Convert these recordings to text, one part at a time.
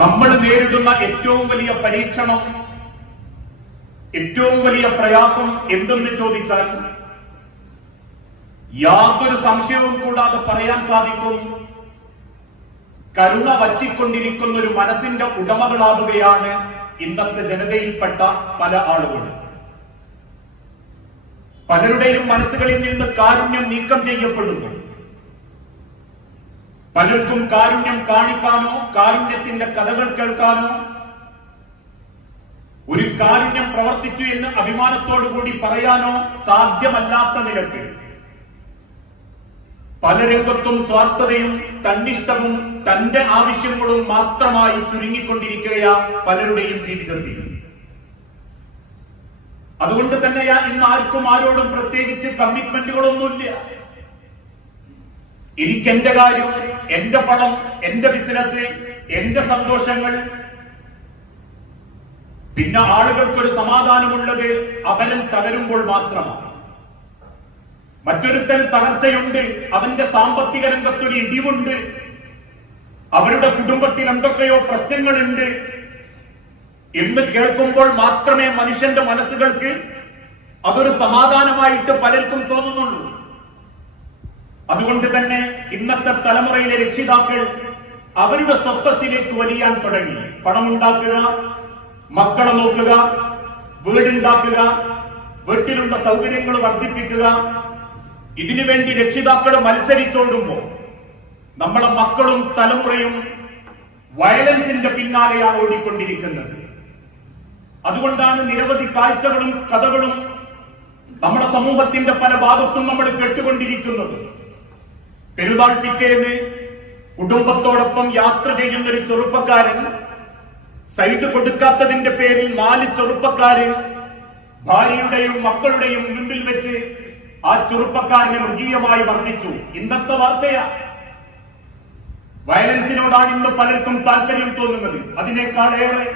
നമ്മൾ നേരിടുന്ന ഏറ്റവും വലിയ പരീക്ഷണം ഏറ്റവും വലിയ പ്രയാസം എന്തെന്ന് ചോദിച്ചാൽ യാതൊരു സംശയവും കൂടാതെ പറയാൻ സാധിക്കും. കരുണ വറ്റിക്കൊണ്ടിരിക്കുന്ന ഒരു മനസ്സിന്റെ ഉടമകളാവുകയാണ് ഇന്നത്തെ ജനതയിൽപ്പെട്ട പല ആളുകളും പലരുടെയും മനസ്സുകളിൽ നിന്ന് കാരുണ്യം നീക്കം ചെയ്യപ്പെടുന്നു. പലർക്കും കാരുണ്യം കാണിക്കാനോ കാരുണ്യത്തിന്റെ കഥകൾ കേൾക്കാനോ. ഒരു കാരുണ്യം പ്രവർത്തിച്ചു എന്ന് അഭിമാനത്തോടു കൂടി പറയാനോ സാധ്യമല്ലാത്ത നിലയ്ക്ക്. പല രംഗത്തും സ്വാർത്ഥതയും തന്നിഷ്ടവും തന്റെ ആവശ്യങ്ങളും മാത്രമായി ചുരുങ്ങിക്കൊണ്ടിരിക്കുകയാ പലരുടെയും ജീവിതത്തിൽ. അതുകൊണ്ട് തന്നെയാ ഇന്ന് ആർക്കും ആരോടും പ്രത്യേകിച്ച് കമ്മിറ്റ്മെന്റുകളൊന്നുമില്ല എനിക്ക് എന്റെ കാര്യം എന്റെ പണം എന്റെ ബിസിനസ് എന്റെ സന്തോഷങ്ങൾ. പിന്നെ ആളുകൾക്കൊരു സമാധാനമുള്ളത് അവനും തകരുമ്പോൾ മാത്രമാണ്. മറ്റൊരുത്തന് തകർച്ചയുണ്ട് അവന്റെ സാമ്പത്തിക രംഗത്തൊരു ഇടിവുണ്ട്. അവരുടെ കുടുംബത്തിൽ എന്തൊക്കെയോ പ്രശ്നങ്ങളുണ്ട്. എന്ന് കേൾക്കുമ്പോൾ മാത്രമേ മനുഷ്യന്റെ മനസ്സുകൾക്ക് അതൊരു സമാധാനമായിട്ട് പലർക്കും തോന്നുന്നുള്ളൂ. അതുകൊണ്ട് തന്നെ ഇന്നത്തെ തലമുറയിലെ രക്ഷിതാക്കൾ അവരുടെ സ്വത്വത്തിലേക്ക് വലിയാൻ തുടങ്ങി. പണമുണ്ടാക്കുക മക്കളെ നോക്കുക വീടുണ്ടാക്കുക വീട്ടിലുള്ള സൗകര്യങ്ങൾ വർദ്ധിപ്പിക്കുക. ഇതിനുവേണ്ടി രക്ഷിതാക്കൾ മത്സരിച്ചോടുമ്പോ നമ്മളെ മക്കളും തലമുറയും വയലൻസിന്റെ പിന്നാലെയാണ് ഓടിക്കൊണ്ടിരിക്കുന്നത്. അതുകൊണ്ടാണ് നിരവധി കാഴ്ചകളും കഥകളും നമ്മുടെ സമൂഹത്തിന്റെ പല ഭാഗത്തും നമ്മൾ കേട്ടുകൊണ്ടിരിക്കുന്നത്. പെരുന്നാൾ പിറ്റേന്ന് കുടുംബത്തോടൊപ്പം യാത്ര ചെയ്യുന്ന ഒരു ചെറുപ്പക്കാരൻ സൈഡ് കൊടുക്കാത്തതിന്റെ പേരിൽ നാല് ചെറുപ്പക്കാര് ഭാര്യയുടെയും മക്കളുടെയും മുൻപിൽ വെച്ച് ആ ചെറുപ്പക്കാരനെ മൃഗീയമായി വർദ്ധിച്ചു ഇന്നത്തെ വാർത്തയാ. വയലൻസിനോടാണ് ഇന്ന് പലർക്കും താല്പര്യം തോന്നുന്നത്. അതിനേക്കാളേറെ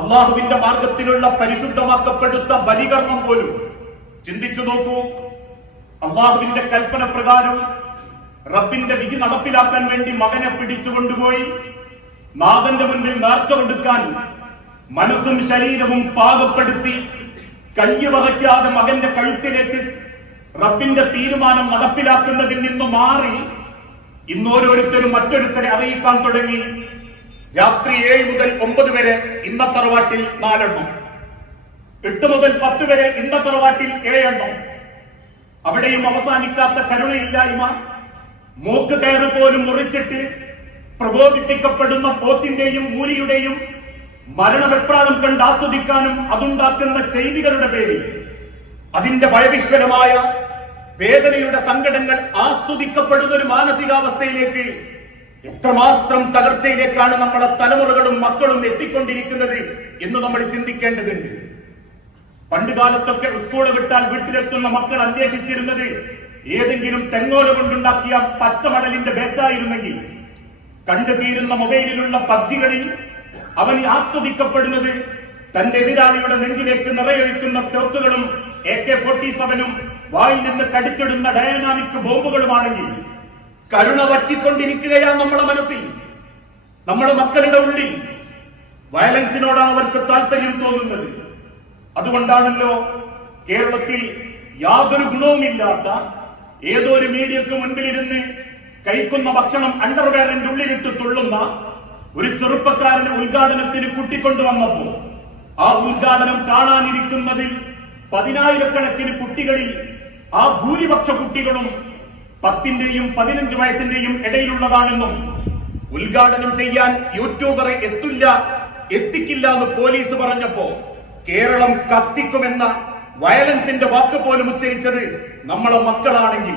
അള്ളാഹുവിന്റെ മാർഗത്തിലുള്ള പരിശുദ്ധമാക്കപ്പെടുത്ത ബലികർമ്മം പോലും. ചിന്തിച്ചു നോക്കൂ. അള്ളാഹുവിന്റെ കൽപ്പന പ്രകാരം റബ്ബിന്റെ വിധി നടപ്പിലാക്കാൻ വേണ്ടി മകനെ പിടിച്ചുകൊണ്ടുപോയി നാഥന്റെ മുൻപിൽ നേർച്ച കൊടുക്കാൻ മനസ്സും ശരീരവും പാകപ്പെടുത്തി കയ്യ് വറയ്ക്കാതെ മകന്റെ കഴുത്തിലേക്ക് റബ്ബിന്റെ തീരുമാനം നടപ്പിലാക്കുന്നതിൽ നിന്ന് മാറി ഇന്നോരോരുത്തരും മറ്റൊരുത്തരെ അറിയിക്കാൻ തുടങ്ങി. രാത്രി ഏഴ് മുതൽ ഒമ്പത് വരെ ഇന്നത്തറവാട്ടിൽ നാലെണ്ണം. എട്ട് മുതൽ പത്ത് വരെ ഇന്നത്തറവാട്ടിൽ ഏഴെണ്ണം. അവിടെയും അവസാനിക്കാത്ത കരുണയില്ലായ്മ മൂക്ക് കയറ് പോലും മുറിച്ചിട്ട് പ്രബോധിപ്പിക്കപ്പെടുന്ന പോത്തിന്റെയും മൂലിയുടെയും മരണവെപ്രാളം കണ്ട് ആസ്വദിക്കാനും അതുണ്ടാക്കുന്ന ചെയ്തികളുടെ പേരിൽ അതിന്റെ ഭയവിഹ്വലമായ വേദനയുടെ സങ്കടങ്ങൾ ആസ്വദിക്കപ്പെടുന്ന ഒരു മാനസികാവസ്ഥയിലേക്ക് എത്രമാത്രം തകർച്ചയിലേക്കാണ് നമ്മുടെ തലമുറകളും മക്കളും എത്തിക്കൊണ്ടിരിക്കുന്നത് എന്ന് നമ്മൾ ചിന്തിക്കേണ്ടതുണ്ട്. പണ്ട് കാലത്തൊക്കെ സ്കൂൾ വിട്ടാൽ വീട്ടിലെത്തുന്ന മക്കൾ അന്വേഷിച്ചിരുന്നത് ഏതെങ്കിലും തെങ്ങോല കൊണ്ടുണ്ടാക്കിയ പച്ചമടലിന്റെ ബേച്ചായിരുന്നെങ്കിൽ കണ്ടുതീരുന്ന മൊബൈലിലുള്ള പബ്ജികളിൽ അവൻ ആസ്വദിക്കപ്പെടുന്നത് തന്റെ എതിരാളിയുടെ നെഞ്ചിലേക്ക് നിറയൊഴിക്കുന്ന തോക്കുകളും എ കെ ഫോർട്ടി സെവനും വായിൽ നിന്ന് കടിച്ചിടുന്ന ഡയനാമിക് ബോംബുകളുമാണെങ്കിൽ. കരുണ വറ്റിക്കൊണ്ടിരിക്കുകയാണ് നമ്മുടെ മനസ്സിൽ. നമ്മുടെ മക്കളുടെ ഉള്ളിൽ. വയലൻസിനോടാണ് അവർക്ക് താല്പര്യം തോന്നുന്നത്. അതുകൊണ്ടാണല്ലോ കേരളത്തിൽ യാതൊരു ഗുണവുമില്ലാത്ത ഏതൊരു മീഡിയക്ക് മുൻപിലിരുന്ന് കഴിക്കുന്ന ഭക്ഷണം അണ്ടർവെയറിന്റെ ഉള്ളിലിട്ട് തുള്ളുന്ന ഒരു ചെറുപ്പക്കാരനെ ഉദ്ഘാടനത്തിന് കൂട്ടിക്കൊണ്ടുവന്നപ്പോ ആ ഉദ്ഘാടനം കാണാനിരിക്കുന്നതിൽ പതിനായിരക്കണക്കിന് കുട്ടികളിൽ ആ ഭൂരിപക്ഷ കുട്ടികളും പത്തിന്റെയും പതിനഞ്ച് വയസ്സിന്റെയും ഇടയിലുള്ളതാണെന്നും ഉദ്ഘാടനം ചെയ്യാൻ യൂട്യൂബറെ എത്തില്ല എത്തിക്കില്ല എന്ന് പോലീസ് പറഞ്ഞപ്പോ കേരളം കത്തിക്കുമെന്ന വയലൻസിന്റെ വാക്ക് പോലും ഉച്ചരിച്ചത് നമ്മളെ മക്കളാണെങ്കിൽ.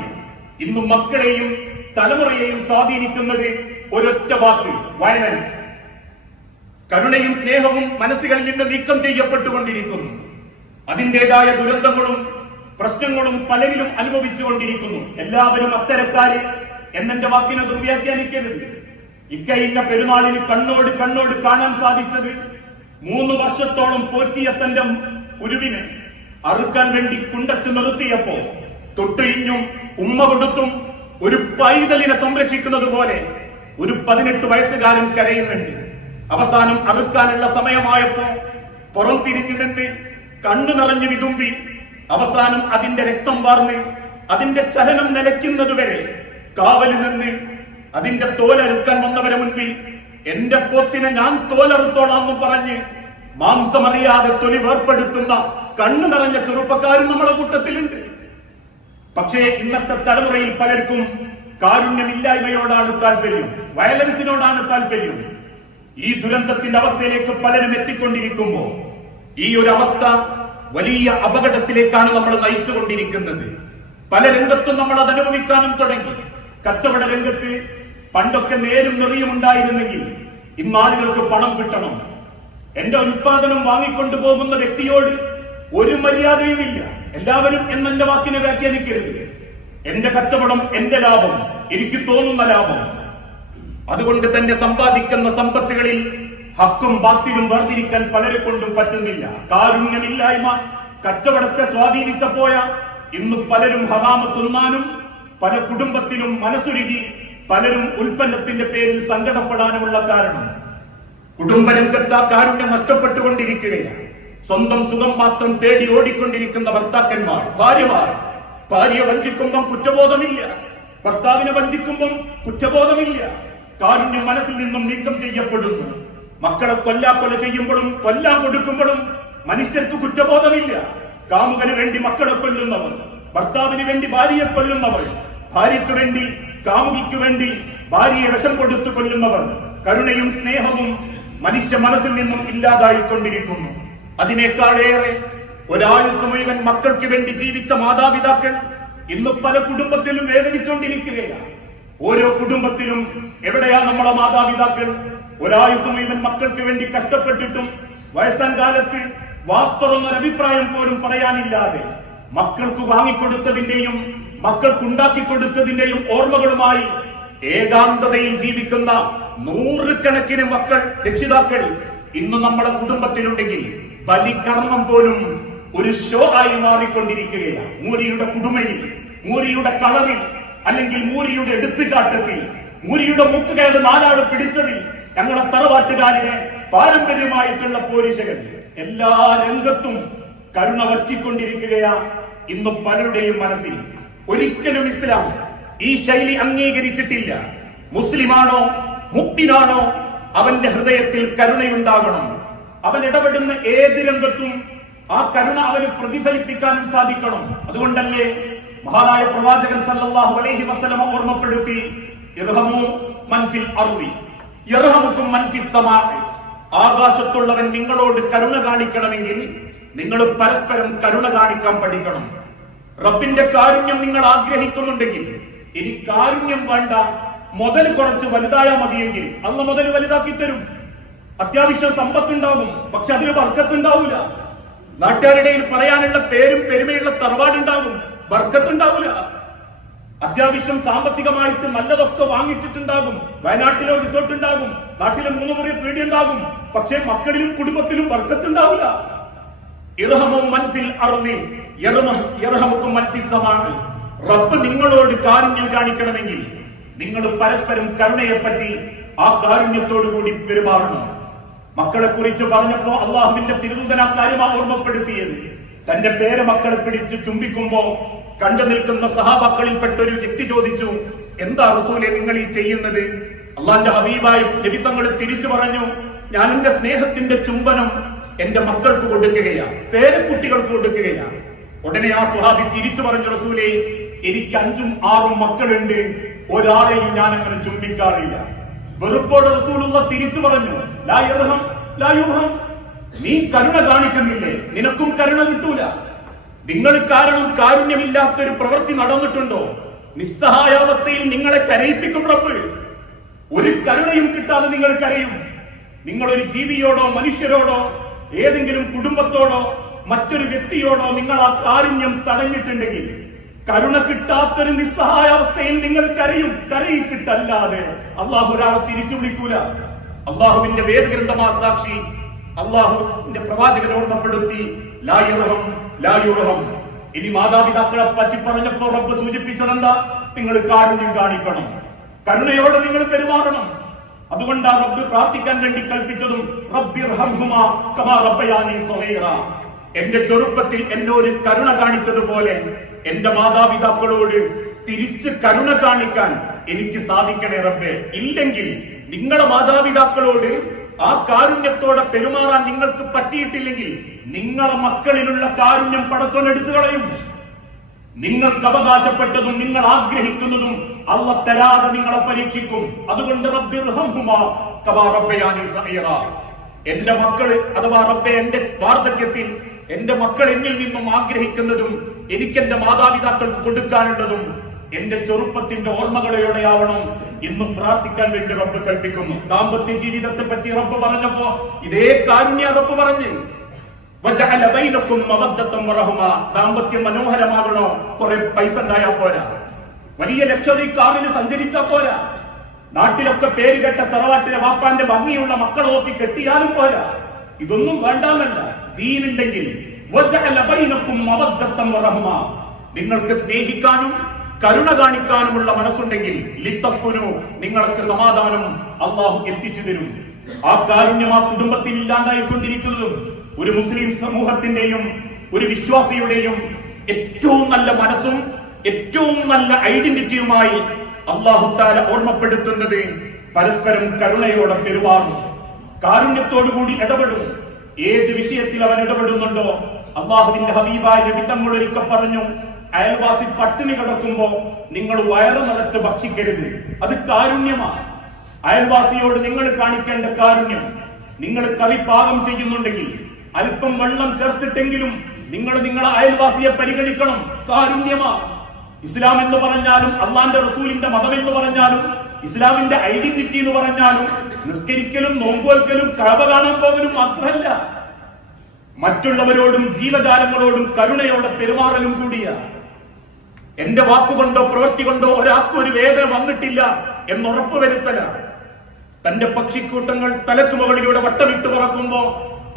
ഇന്നും മക്കളെയും തലമുറയെയും സ്വാധീനിക്കുന്നത് ഒരൊറ്റ വാക്ക് വയലൻസ്. കരുണയും സ്നേഹവും മനസ്സുകളിൽ നിന്ന് നീക്കം ചെയ്യപ്പെട്ടുകൊണ്ടിരിക്കുന്നു. അതിന്റെതായ ദുരന്തങ്ങളും പ്രശ്നങ്ങളും പലരിലും അനുഭവിച്ചുകൊണ്ടിരിക്കുന്നു. എല്ലാവരും അത്തരക്കാര് എന്നെ വാക്കിനെ ദുർവ്യാഖ്യാനിക്കരുത്. ഇക്കഴിഞ്ഞ പെരുന്നാളിന് കണ്ണോട് കണ്ണോട് കാണാൻ സാധിച്ചത് മൂന്ന് വർഷത്തോളം പോറ്റിയ തന്റെ ഉരുവിനെ അറുക്കാൻ വേണ്ടി കുണ്ടച്ചു നിർത്തിയപ്പോ തൊട്ടിഴിഞ്ഞും ഉമ്മ കൊടുത്തും ഒരു പൈതലിനെ സംരക്ഷിക്കുന്നത് പോലെ ഒരു പതിനെട്ട് വയസ്സുകാരൻ കരയുന്നുണ്ട്. അവസാനം അറുക്കാനുള്ള സമയമായപ്പോ പുറം തിരിഞ്ഞു നിന്ന് കണ്ണു നിറഞ്ഞു വിതുമ്പി അവസാനം അതിന്റെ രക്തം വാർന്ന് അതിന്റെ ചലനം നിലയ്ക്കുന്നതുവരെ കാവലിൽ നിന്ന് അതിന്റെ തോലറുക്കാൻ വന്നവരെ മുൻപിൽ എന്റെ പൊത്തിനെ ഞാൻ തോലറുത്തോളാന്ന് പറഞ്ഞ് മാംസമറിയാതെ തൊലി വേർപ്പെടുത്തുന്ന കണ്ണു നിറഞ്ഞ ചെറുപ്പക്കാരും നമ്മുടെ കൂട്ടത്തിലുണ്ട്. പക്ഷേ ഇന്നത്തെ തലമുറയിൽ പലർക്കും കാരുണ്യമില്ലായ്മയോടാണ് താല്പര്യം വയലൻസിനോടാണ് താല്പര്യം. ഈ ദുരന്തത്തിന്റെ അവസ്ഥയിലേക്ക് പലരും എത്തിക്കൊണ്ടിരിക്കുമ്പോ ഈ ഒരു അവസ്ഥ വലിയ അപകടത്തിലേക്കാണ് നമ്മൾ നയിച്ചുകൊണ്ടിരിക്കുന്നത്. പല രംഗത്തും നമ്മൾ അത് അനുഭവിക്കാനും തുടങ്ങി. കച്ചവട രംഗത്ത് പണ്ടൊക്കെ നേരും നെറിയും ഉണ്ടായിരുന്നെങ്കിൽ ഇന്ന് പണം കിട്ടണം. എന്റെ ഉൽപാദനം വാങ്ങിക്കൊണ്ടു പോകുന്ന വ്യക്തിയോട് ഒരു മര്യാദയുമില്ല എല്ലാവരും എന്നെ വാക്കിനെ വ്യാഖ്യാനിക്കരുത്. എന്റെ കച്ചവടം എന്റെ ലാഭം എനിക്ക് തോന്നുന്ന ലാഭം. അതുകൊണ്ട് തന്നെ സമ്പാദിക്കുന്ന സമ്പത്തുകളിൽ ഹക്കും ബാത്തിലും വേർതിരിക്കാൻ പലരെ കൊണ്ടും പറ്റുന്നില്ല. കാരുണ്യമില്ലായ്മ കച്ചവടത്തെ സ്വാധീനിച്ചപ്പോയ ഇന്ന് പലരും ഹറാമ തിന്നാനും പല കുടുംബത്തിലും മനസ്സുരുകി പലരും ഉൽപ്പന്നത്തിന്റെ പേരിൽ സങ്കടപ്പെടാനുമുള്ള കാരണം. കുടുംബരംഗത്ത് ആ കാരുണ്യം നഷ്ടപ്പെട്ടുകൊണ്ടിരിക്കുകയാണ്. സ്വന്തം സുഖം മാത്രം തേടി ഓടിക്കൊണ്ടിരിക്കുന്ന ഭർത്താക്കന്മാർ ഭാര്യമാർ. ഭാര്യ വഞ്ചിക്കുമ്പം കുറ്റബോധമില്ല. ഭർത്താവിനെ വഞ്ചിക്കുമ്പം കുറ്റബോധമില്ല. കാരുണ്യം മനസ്സിൽ നിന്നും നീക്കം ചെയ്യപ്പെടുന്നു. മക്കളെ കൊല്ലാക്കൊല ചെയ്യുമ്പോഴും കൊല്ലാൻ കൊടുക്കുമ്പോഴും മനുഷ്യർക്ക് കുറ്റബോധമില്ല. കാമുകന് വേണ്ടി മക്കളെ കൊല്ലുന്നവർ ഭർത്താവിന് വേണ്ടി ഭാര്യയെ കൊല്ലുന്നവർ ഭാര്യയ്ക്ക് വേണ്ടി കാമുകിക്ക് വേണ്ടി ഭാര്യയെ വിഷം കൊടുത്തു കൊല്ലുന്നവർ കരുണയും സ്നേഹവും മനുഷ്യ മനസ്സിൽ നിന്നും ഇല്ലാതായിക്കൊണ്ടിരിക്കുന്നു. അതിനേക്കാളേറെ ഒരായുസ് മുഴുവൻ മക്കൾക്ക് വേണ്ടി ജീവിച്ച മാതാപിതാക്കൾ ഇന്ന് പല കുടുംബത്തിലും വേദനിച്ചുകൊണ്ടിരിക്കുകയാണ് ഓരോ കുടുംബത്തിലും എവിടെയാ നമ്മളെ മാതാപിതാക്കൾ? ഒരായുസ് മുഴുവൻ മക്കൾക്ക് വേണ്ടി കഷ്ടപ്പെട്ടിട്ടും വയസ്സാൻ കാലത്ത് അഭിപ്രായം പോലും പറയാനില്ലാതെ മക്കൾക്ക് വാങ്ങിക്കൊടുത്തതിന്റെയും മക്കൾക്ക് ഉണ്ടാക്കി കൊടുത്തതിന്റെയും ഓർമ്മകളുമായി ഏകാന്തതയിൽ ജീവിക്കുന്ന നൂറുകണക്കിന് മക്കൾ രക്ഷിതാക്കൾ ഇന്ന് നമ്മുടെ കുടുംബത്തിലുണ്ടെങ്കിൽ ബലികർമ്മം പോലും ഒരു ഷോ ആയി മാറിക്കൊണ്ടിരിക്കുകയാണ്. മൂരിയുടെ കുടുമയിൽ മൂരിയുടെ കളറിൽ അല്ലെങ്കിൽ മൂരിയുടെ എടുത്തുചാട്ടത്തിൽ മൂരിയുടെ മുക്കുകേട് നാലാൾ പിടിച്ചതിൽ ഞങ്ങളെ തറവാട്ടുകാരുടെ പാരമ്പര്യമായിട്ടുള്ള പോലീസുകൾ എല്ലാ രംഗത്തും കരുണ വറ്റിക്കൊണ്ടിരിക്കുകയാണ്. ഇന്ന് പലരുടെയും മനസ്സിൽ ഒരിക്കലും ഇസ്ലാം ഈ ശൈലി അംഗീകരിച്ചിട്ടില്ല. മുസ്ലിമാണോ മുപ്പിനാണോ അവന്റെ ഹൃദയത്തിൽ കരുണയുണ്ടാകണം. അവൻ ഇടപെടുന്ന ഏത് രംഗത്തും ആ കരുണ അവന് പ്രതിഫലിപ്പിക്കാനും സാധിക്കണം. അതുകൊണ്ടല്ലേ മഹാനായ പ്രവാചകൻ സല്ലല്ലാഹു അലൈഹി വസല്ലമ ഓർമ്മപ്പെടുത്തി ഇർഹമു മൻഫിൽ മൻഫിൽ ആകാശത്തുള്ളവൻ നിങ്ങളോട് കരുണ കാണിക്കണമെങ്കിൽ നിങ്ങൾ പരസ്പരം കരുണ കാണിക്കാൻ പഠിക്കണം. റബ്ബിന്റെ കാരുണ്യം നിങ്ങൾ ആഗ്രഹിക്കുന്നുണ്ടെങ്കിൽ ഇനി കാരുണ്യം വേണ്ട. മുതൽ കുറച്ച് വലുതായാൽ മതിയെങ്കിൽ അന്ന് മുതൽ വലുതാക്കി തരും. അത്യാവശ്യം സമ്പത്തുണ്ടാകും പക്ഷെ അതിന് വർക്കത്തുണ്ടാവൂല നാട്ടുകാരുടെ പറയാനുള്ള പേരും പെരുമയുള്ള തറവാടുണ്ടാകും വർക്കത്തുണ്ടാവൂല അത്യാവശ്യം സാമ്പത്തികമായിട്ട് നല്ലതൊക്കെ വാങ്ങിച്ചിട്ടുണ്ടാകും വയനാട്ടിലെ റിസോർട്ട് ഉണ്ടാകും നാട്ടിലെ മൂന്ന് മുറി പീടി ഉണ്ടാകും പക്ഷെ മക്കളിലും കുടുംബത്തിലും വർക്കത്തുണ്ടാവില്ല ഇറഹമോ മനസ്സിൽ അർളി റബ്ബ് നിങ്ങളോട് കാരുണ്യം കാണിക്കണമെങ്കിൽ നിങ്ങൾ പരസ്പരം കരുണയെപ്പറ്റി ആ കാരുണ്യത്തോടു കൂടി പെരുമാറണം. മക്കളെ കുറിച്ച് പറഞ്ഞപ്പോ അള്ളാഹുവിന്റെ തിരുദൂതന കാര്യം ഓർമ്മപ്പെടുത്തിയത്. തന്റെ പേരെ മക്കളെ പിടിച്ച് ചുംബിക്കുമ്പോ കണ്ടു നിൽക്കുന്ന സഹാബക്കളിൽപ്പെട്ട ഒരു വ്യക്തി ചോദിച്ചു എന്താ റസൂലെ നിങ്ങൾ ഈ ചെയ്യുന്നത്? അള്ളാന്റെ ഹബീബായി ലഭിത്തങ്ങൾ തിരിച്ചു പറഞ്ഞു ഞാൻ എന്റെ സ്നേഹത്തിന്റെ ചുംബനം എന്റെ മക്കൾക്ക് കൊടുക്കുകയാണ് പേരക്കുട്ടികൾക്ക് കൊടുക്കുകയാണ് ഉടനെ ആ സുഹാബി തിരിച്ചു പറഞ്ഞു റസൂലെ എനിക്ക് അഞ്ചും ആറും മക്കളുണ്ട്. ഒരാളെയും ഞാൻ അങ്ങനെ ചുംബിക്കാറില്ല. വെറുപ്പോടെ റസൂലുള്ള തിരിച്ചു പറഞ്ഞു ലായർഹം ലായൂഹം നീ കരുണ കാണിക്കുന്നില്ലേ? നിനക്കും കരുണ കിട്ടൂല. നിങ്ങൾ കാരണം കാരുണ്യമില്ലാത്ത ഒരു പ്രവൃത്തി നടന്നിട്ടുണ്ടോ? നിസ്സഹായാവസ്ഥയിൽ നിങ്ങളെ കരയിപ്പിക്കും റബ്ബ്. ഒരു കരുണയും കിട്ടാതെ നിങ്ങൾ കരയും. നിങ്ങൾ ഒരു ജീവിയോടോ മനുഷ്യരോടോ ഏതെങ്കിലും കുടുംബത്തോടോ മറ്റൊരു വ്യക്തിയോടോ നിങ്ങൾ ആ കാരുണ്യം തടഞ്ഞിട്ടുണ്ടെങ്കിൽ കരുണ കിട്ടാത്തൊരു നിസ്സഹായാവസ്ഥയിൽ നിങ്ങൾ കരയും കരയിച്ചിട്ടല്ലാതെ അള്ളാഹു ഒരാളെ തിരിച്ചു വിളിക്കൂല. അള്ളാഹുവിന്റെ വേദഗ്രന്ഥമാ സാക്ഷി അള്ളാഹുവിന്റെ പ്രവാചകൻ ഓർമ്മപ്പെടുത്തി ലായുറഹം ലായുറഹം ഇനി മാതാപിതാക്കളെ പറ്റി പറഞ്ഞപ്പോ റബ്ബ് സൂചിപ്പിച്ചതെന്താ? നിങ്ങൾ കാരുണ്യം കാണിക്കണം. കരുണയോടെ നിങ്ങൾ പെരുമാറണം. അതുകൊണ്ടാണ് റബ്ബ് പ്രാർത്ഥിക്കാൻ വേണ്ടി കൽപ്പിച്ചതും കമാ റബ്ബയാനി. എന്റെ ചെറുപ്പത്തിൽ എന്നെ ഒരു കരുണ കാണിച്ചതുപോലെ എന്റെ മാതാപിതാക്കളോട് തിരിച്ച് കരുണ കാണിക്കാൻ എനിക്ക് സാധിക്കണേ റബ്ബെ. ഇല്ലെങ്കിൽ നിങ്ങളുടെ മാതാപിതാക്കളോട് ആ കാരുണ്യത്തോടെ പെരുമാറാൻ നിങ്ങൾക്ക് പറ്റിയിട്ടില്ലെങ്കിൽ നിങ്ങളുടെ മക്കളിലുള്ള കാരുണ്യം പടച്ചോൻ എടുത്തു കളയും. നിങ്ങൾക്ക് അവകാശപ്പെട്ടതും നിങ്ങൾ ആഗ്രഹിക്കുന്നതും അവ തരാതെ നിങ്ങളെ പരീക്ഷിക്കും. അതുകൊണ്ട്. എന്റെ മക്കൾ അഥവാ റബ്ബെ എന്റെ വാർദ്ധക്യത്തിൽ എന്റെ മക്കൾ എന്നിൽ നിന്നും ആഗ്രഹിക്കുന്നതും എനിക്ക് എന്റെ മാതാപിതാക്കൾക്ക് കൊടുക്കാനുള്ളതും എന്റെ ചെറുപ്പത്തിന്റെ ഓർമ്മകളെയോടെയാവണം ഇന്നും പ്രാർത്ഥിക്കാൻ വേണ്ടി റബ്ബ് കൽപ്പിക്കുന്നു. ദാമ്പത്യ ജീവിതത്തെ പറ്റി റബ്ബ് പറഞ്ഞപ്പോ ഇതേ കാരുണ്യ റബ്ബ് പറഞ്ഞ്. ദാമ്പത്യം മനോഹരമാകണോ? കുറെ പൈസ ഉണ്ടായാ പോരാ. വലിയ ലക്ഷറി കാറിൽ സഞ്ചരിച്ചാ പോരാ. നാട്ടിലൊക്കെ പേര് തറവാട്ടിലെ വാപ്പാന്റെ ഭംഗിയുള്ള മക്കളെ നോക്കി കെട്ടിയാലും പോരാ. ഇതൊന്നും വേണ്ടാന്നല്ല. ദീനുണ്ടെങ്കിൽ. നിങ്ങൾക്ക് സ്നേഹിക്കാനും കരുണ കാണിക്കാനുമുള്ള മനസ്സുണ്ടെങ്കിൽ ലിത്തഫുനു നിങ്ങൾക്ക് സമാധാനം അള്ളാഹു എത്തിച്ചു തരും. ആ കാരുണ്യം ആ കുടുംബത്തിൽ ഇല്ലാതായിക്കൊണ്ടിരിക്കുന്നതും ഒരു മുസ്ലിം സമൂഹത്തിന്റെയും ഒരു വിശ്വാസിയുടെയും ഏറ്റവും നല്ല മനസ്സും ഏറ്റവും നല്ല ഐഡന്റിറ്റിയുമായി അള്ളാഹുത്താല ഓർമ്മപ്പെടുത്തുന്നത് പരസ്പരം കരുണയോടെ പെരുമാറും കാരുണ്യത്തോടുകൂടി ഇടപെടും. ഏത് വിഷയത്തിൽ അവൻ ഇടപെടുന്നുണ്ടോ? അള്ളാഹുവിന്റെ ഹബീബായ നബി ഒരിക്കൽ പറഞ്ഞു അയൽവാസി പട്ടിണി കിടക്കുമ്പോ നിങ്ങൾ വയറ് നിറച്ച് ഭക്ഷിക്കരുത്. അത് കാരുണ്യമാണ് അയൽവാസിയോട് നിങ്ങൾ കാണിക്കേണ്ട കാരുണ്യം നിങ്ങൾ കറി പാകം ചെയ്യുന്നുണ്ടെങ്കിൽ അല്പം വെള്ളം ചേർത്തിട്ടെങ്കിലും നിങ്ങൾ നിങ്ങളെ അയൽവാസിയെ പരിഗണിക്കണം. കാരുണ്യമാ. ഇസ്ലാം എന്ന് പറഞ്ഞാലും അള്ളാന്റെ റസൂലിന്റെ മതം എന്ന് പറഞ്ഞാലും ഇസ്ലാമിന്റെ ഐഡന്റിറ്റി എന്ന് പറഞ്ഞാലും നിസ്കരിക്കലും നോമ്പോൽക്കലും കഴവ കാണാൻ പോകലും മാത്രമല്ല. മറ്റുള്ളവരോടും ജീവജാലങ്ങളോടും കരുണയോടെ പെരുമാറലും കൂടിയ എന്റെ വാക്കുകൊണ്ടോ പ്രവൃത്തി കൊണ്ടോ ഒരാൾക്കും ഒരു വേദന വന്നിട്ടില്ല എന്ന് ഉറപ്പുവരുത്തല തന്റെ പക്ഷിക്കൂട്ടങ്ങൾ തലക്ക് മുകളിലൂടെ വട്ടമിട്ട് പറക്കുമ്പോ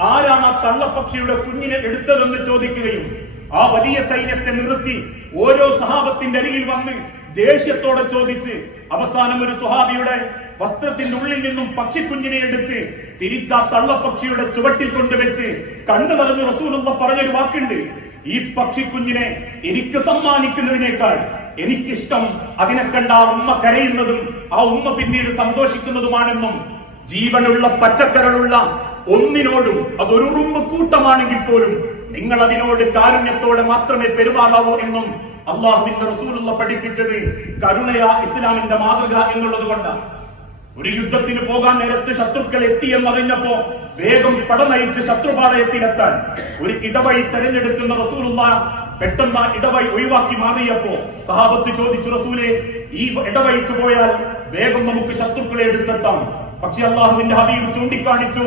ആരാണ് ആ തള്ളപ്പക്ഷിയുടെ കുഞ്ഞിനെ എടുത്തതെന്ന് ചോദിക്കുകയും ആ വലിയ സൈന്യത്തെ നിർത്തി ഓരോ സഹാബത്തിന്റെ അരികിൽ വന്ന് ദേഷ്യത്തോടെ ചോദിച്ച് അവസാനം ഒരു സുഹാബിയുടെ വസ്ത്രത്തിന്റെ ഉള്ളിൽ നിന്നും പക്ഷിക്കുഞ്ഞിനെ എടുത്ത് തിരിച്ച തള്ളപ്പക്ഷിയുടെ ചുവട്ടിൽ കൊണ്ടുവച്ച് കണ്ണു നിറഞ്ഞു റസൂലുള്ള പറഞ്ഞൊരു വാക്കുണ്ട്. ഈ പക്ഷിക്കുഞ്ഞിനെ എനിക്ക് സമ്മാനിക്കുന്നതിനേക്കാൾ എനിക്കിഷ്ടം അതിനെ കണ്ട ആ ഉമ്മ കരയുന്നതും ആ ഉമ്മ പിന്നീട് സന്തോഷിക്കുന്നതുമാണെന്നും ജീവനുള്ള പച്ചക്കരളുള്ള ഒന്നിനോടും അതൊരു ഉറുമ്പ് കൂട്ടമാണെങ്കിൽ പോലും നിങ്ങൾ അതിനോട് കാരുണ്യത്തോടെ മാത്രമേ പെരുമാറാവൂ എന്നും അള്ളാഹുവിന്റെ റസൂലുള്ള പഠിപ്പിച്ചത് കരുണയ ഇസ്ലാമിന്റെ മാതൃക എന്നുള്ളത് കൊണ്ടാണ്. ഒരു യുദ്ധത്തിന് പോകാൻ നേരത്ത് ശത്രുക്കൾ എത്തിയെന്നറിഞ്ഞപ്പോ വേഗം പടനയിച്ച് ശത്രുപാളയത്തിലെത്താൻ ഒരു ഇടവഴി തെരഞ്ഞെടുക്കുന്ന റസൂലുള്ള പെട്ടെന്ന് ഇടവഴി ഒഴിവാക്കി മാറിയപ്പോ സഹാബത്ത് ചോദിച്ചു റസൂലെ ഈ ഇടവഴിക്ക് പോയാൽ വേഗം നമുക്ക് ശത്രുക്കളെ എടുത്തെത്താം. പക്ഷെ അള്ളാഹുവിന്റെ ഹബീബ് ചൂണ്ടിക്കാണിച്ചു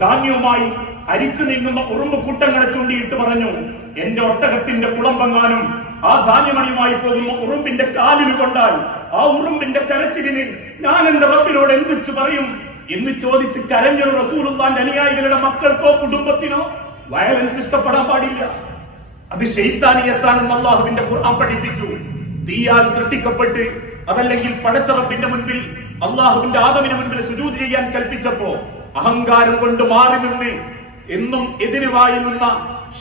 ധാന്യവുമായി അരിച്ചു നീങ്ങുന്ന ഉറുമ്പ് കൂട്ടങ്ങളെ ചൂണ്ടിയിട്ട് പറഞ്ഞു എന്റെ ഒട്ടകത്തിന്റെ കുളമ്പങ്ങാനും ആ ധാന്യമണിയുമായി പോകുന്ന ഉറുമ്പിന്റെ കാലിന് കൊണ്ടാൽ. ആ ഉറുമ്പിന്റെ കരച്ചിലിന് ഞാൻ എന്റെ റബ്ബിനോട് എന്തിച്ചു പറയും? എന്ന് ചോദിച്ച് കരഞ്ഞൊരു റസൂലുള്ളാന്റെ അനുയായികളുടെ മക്കൾക്കോ കുടുംബത്തിനോ വയലൻസ് ഇഷ്ടപ്പെടാൻ പാടില്ല. അത് ഷെയ്ത്താനിയത്താണെന്ന് അള്ളാഹുവിന്റെ ഖുർആൻ പഠിപ്പിച്ചു. തീയാൽ സൃഷ്ടിക്കപ്പെട്ട് അതല്ലെങ്കിൽ പടച്ചറപ്പിന്റെ മുൻപിൽ അള്ളാഹുവിന്റെ ആദവിന് മുൻപിൽ സുജൂത് ചെയ്യാൻ കൽപ്പിച്ചപ്പോ അഹങ്കാരം കൊണ്ട് മാറി നിന്ന് എന്നും എതിരുവായി നിന്ന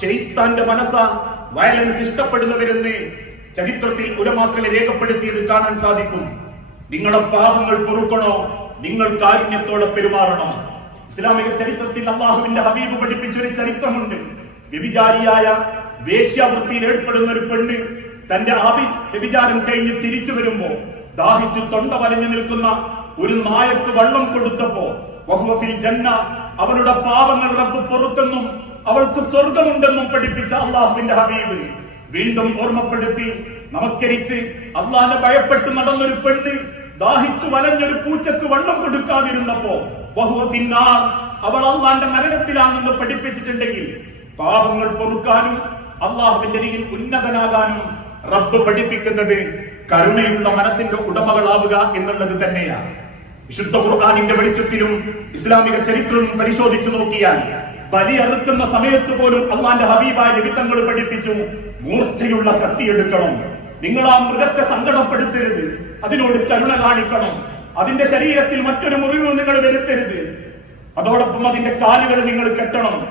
ഷെയ്ത്താന്റെ മനസ്സ വയലൻസ് ഇഷ്ടപ്പെടുന്നവരെന്ന് ചരിത്രത്തിൽ ഉലമാക്കളെ രേഖപ്പെടുത്തിയത് കാണാൻ സാധിക്കും. നിങ്ങളുടെ പാപങ്ങൾ പൊറുക്കണോ? നിങ്ങൾ കാരുണ്യത്തോടെ പെരുമാറണോ? ഇസ്ലാമിക ചരിത്രത്തിൽ അള്ളാഹുവിന്റെ ഹബീബ് പഠിപ്പിച്ച ഒരു ചരിത്രമുണ്ട്. വ്യഭിചാരിയായ വേശ്യാവൃത്തിയിൽ ഏർപ്പെടുന്ന ഒരു പെണ്ണ് തന്റെ ആവി വ്യഭിചാരം കഴിഞ്ഞ് തിരിച്ചു വരുമ്പോ ദാഹിച്ചു തൊണ്ട വലഞ്ഞു നിൽക്കുന്ന ഒരു നായക്ക് വെള്ളം കൊടുത്തപ്പോ ജന്ന അവരുടെ പാപങ്ങൾ റബ്ബ് പൊറുത്തെന്നും അവൾക്ക് സ്വർഗമുണ്ടെന്നും പഠിപ്പിച്ച അള്ളാഹുവിന്റെ ഹബീബ്. വീണ്ടും ഓർമ്മപ്പെടുത്തി നമസ്കരിച്ച് അള്ളാഹിനെ ഭയപ്പെട്ട് നടന്നൊരു പെണ്ണ് ദാഹിച്ചു വലഞ്ഞൊരു പൂച്ചക്ക് വെള്ളം കൊടുക്കാതിരുന്നപ്പോ ബഹുവിന്നാർ അവൾ അള്ളാന്റെ നരകത്തിലാണെന്ന് പഠിപ്പിച്ചിട്ടുണ്ടെങ്കിൽ പാപങ്ങൾ പൊറുക്കാനും അള്ളാഹുവിന്റെ അരികിൽ ഉന്നതനാകാനും റബ്ബ് പഠിപ്പിക്കുന്നത് കരുണയുള്ള മനസ്സിന്റെ ഉടമകളാവുക എന്നുള്ളത് തന്നെയാണ്. വിശുദ്ധ ഖുർആാനിന്റെ വെളിച്ചത്തിലും ഇസ്ലാമിക ചരിത്രവും പരിശോധിച്ചു നോക്കിയാൽ ബലി അറുക്കുന്ന സമയത്ത് പോലും അള്ളാന്റെ ഹബീബായ നിമിത്തങ്ങൾ പഠിപ്പിച്ചു മൂർച്ചയുള്ള കത്തിയെടുക്കണം നിങ്ങൾ ആ മൃഗത്തെ സങ്കടപ്പെടുത്തരുത്. അതിനോട് കരുണ കാണിക്കണം. അതിന്റെ ശരീരത്തിൽ മറ്റൊരു മുറിവ് നിങ്ങൾ വരുത്തരുത്. അതോടൊപ്പം അതിന്റെ കാലുകൾ നിങ്ങൾ കെട്ടണം.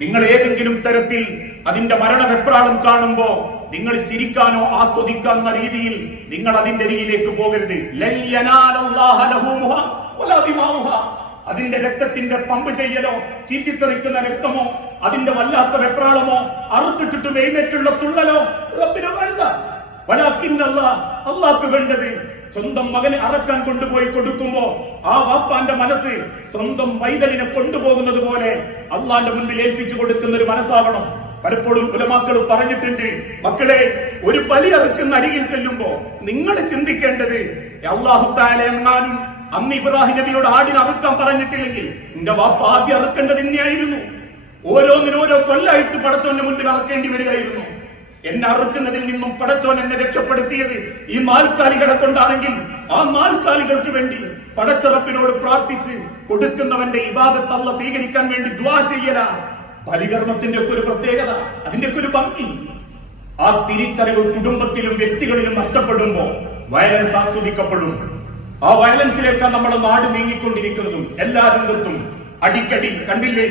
നിങ്ങൾ ഏതെങ്കിലും തരത്തിൽ അതിന്റെ മരണ വെപ്രാളം കാണുമ്പോ നിങ്ങൾ ചിരിക്കാനോ ആസ്വദിക്കാവുന്ന രീതിയിൽ നിങ്ങൾ അതിന്റെ അരികിലേക്ക് പോകരുത്. അതിന്റെ രക്തത്തിന്റെ പമ്പ് ചെയ്യലോ ചീറ്റിത്തെറിക്കുന്ന രക്തമോ അതിന്റെ വല്ലാത്ത വെപ്രാളമോ അറുത്തിട്ടിട്ട് എഴുന്നേറ്റുള്ള തുള്ളലോ റബ്ബിന് വേണ്ട. വലാക്കിന്നല്ല അള്ളാക്ക് വേണ്ടത്. സ്വന്തം മകനെ അറക്കാൻ കൊണ്ടുപോയി കൊടുക്കുമ്പോ ആ വാപ്പാന്റെ മനസ്സ് സ്വന്തം വൈതലിനെ കൊണ്ടുപോകുന്നത് പോലെ അള്ളാന്റെ മുൻപിൽ ഏൽപ്പിച്ചു കൊടുക്കുന്ന ഒരു മനസ്സാവണം. പലപ്പോഴും കുലമാക്കൾ പറഞ്ഞിട്ടുണ്ട് മക്കളെ ഒരു ബലി അറുക്കുന്ന അരികിൽ ചെല്ലുമ്പോ നിങ്ങൾ ചിന്തിക്കേണ്ടത് അള്ളാഹുത്താലെ താല എങ്ങാനും അന്ന് ഇബ്രാഹിം നബിയോട് ആടിന് അറുക്കാൻ പറഞ്ഞിട്ടില്ലെങ്കിൽ എന്റെ വാപ്പ ആദ്യം അറുക്കേണ്ടത് തന്നെയായിരുന്നു ഓരോന്നിനോരോ ഓരോ കൊല്ലായിട്ട് പടച്ചോന്റെ മുന്നിൽ അറക്കേണ്ടി വരികയായിരുന്നു. എന്നെ അറുക്കുന്നതിൽ നിന്നും പടച്ചോൻ എന്നെ രക്ഷപ്പെടുത്തിയത് ഈ മാൽക്കാലികളെ കൊണ്ടാണെങ്കിൽ ആ മാൽക്കാലികൾക്ക് വേണ്ടി പടച്ചറപ്പിനോട് പ്രാർത്ഥിച്ച് കൊടുക്കുന്നവന്റെ ഇബാദത്ത് സ്വീകരിക്കാൻ വേണ്ടി ദ്വാ ചെയ്യല. ബലികർമ്മത്തിന്റെ ഒക്കെ ഒരു പ്രത്യേകത അതിന്റെ ഒക്കെ ഒരു ഭംഗി. ആ തിരിച്ചറിവ് കുടുംബത്തിലും വ്യക്തികളിലും നഷ്ടപ്പെടുമ്പോ വയലൻസ് ആസ്വദിക്കപ്പെടും. ആ വയലൻസിലേക്കാണ് നമ്മുടെ നാട് നീങ്ങിക്കൊണ്ടിരിക്കുന്നതും എല്ലാ രംഗത്തും. അടിക്കടി കണ്ടില്ലേ?